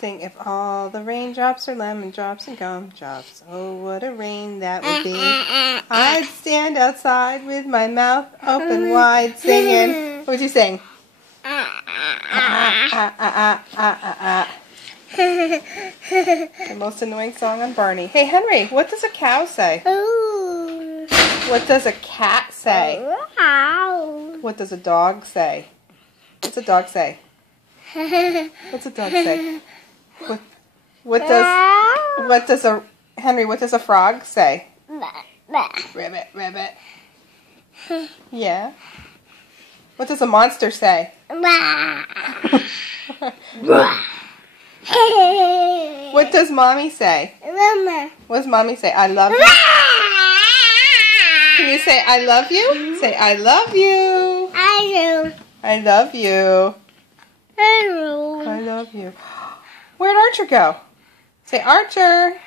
Sing, if all the raindrops are lemon drops and gumdrops, oh, what a rain that would be. I'd stand outside with my mouth open wide, singing. What would you sing? The most annoying song on Barney. Hey, Henry, what does a cow say? What does a cat say? What does a dog say? What's a dog say? What's a dog say? What does a Henry? What does a frog say? Ribbit, ribbit. Yeah. What does a monster say? What does mommy say? What does mommy say? I love you. Can you say I love you? Say I love you. I love you. I love you. Where'd Archer go? Say Archer.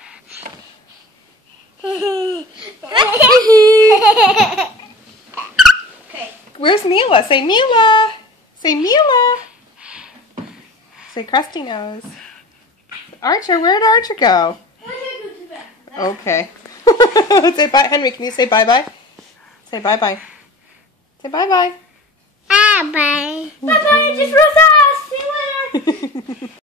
Where's Mila? Say Mila. Say Mila. Say Crusty Nose. Archer, where'd Archer go? Okay. Say bye. Henry, can you say bye-bye? Say bye-bye. Say bye-bye. Bye-bye. Bye-bye, just Rosa. See you later.